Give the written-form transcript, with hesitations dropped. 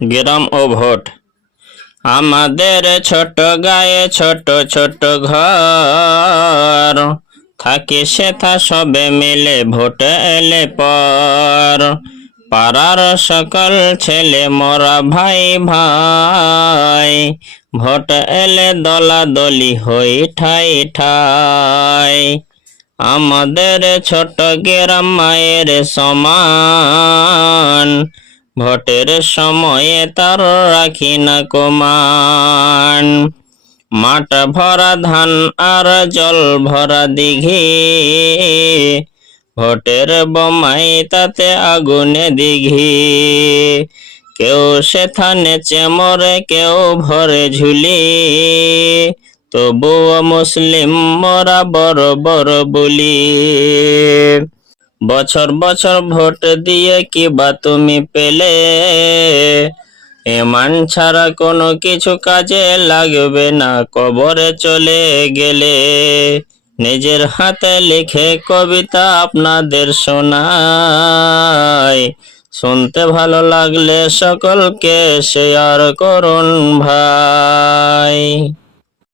গ্রাম ও vote. আমাদের ছোট গায়ে ছোট ছোট ঘর, থাকে সেথা সবে মিলে ভোট এলে পর। পাড়ার সকল ছেলে মোরা ভাই ভাই, ভোট এলে দলাদলি হই ঠাই ঠাই। আমাদের ছোট গ্রাম মায়ের সমান, ভোটের সময়ে তার রাখি না কমান। মাঠ ভরা ধান আর জল ভরা দিঘি, ভোটের বোমাই তাতে আগুনে দিঘি। কেউ সেথা নেচে মরে কেউ ভরে ঝুলি, তবুও মুসলিম মোরা বড় বড় বলি। বছর বছর ভোট দিয়ে কি বা তুমি পেলে, এমান ছাড়া কোনো কিছু কাজে লাগবে না কবরে চলে গেলে। নিজের হাতে লিখে কবিতা আপনাদের শোনাই, শুনতে ভালো লাগলে সকলকে শেয়ার করুন ভাই।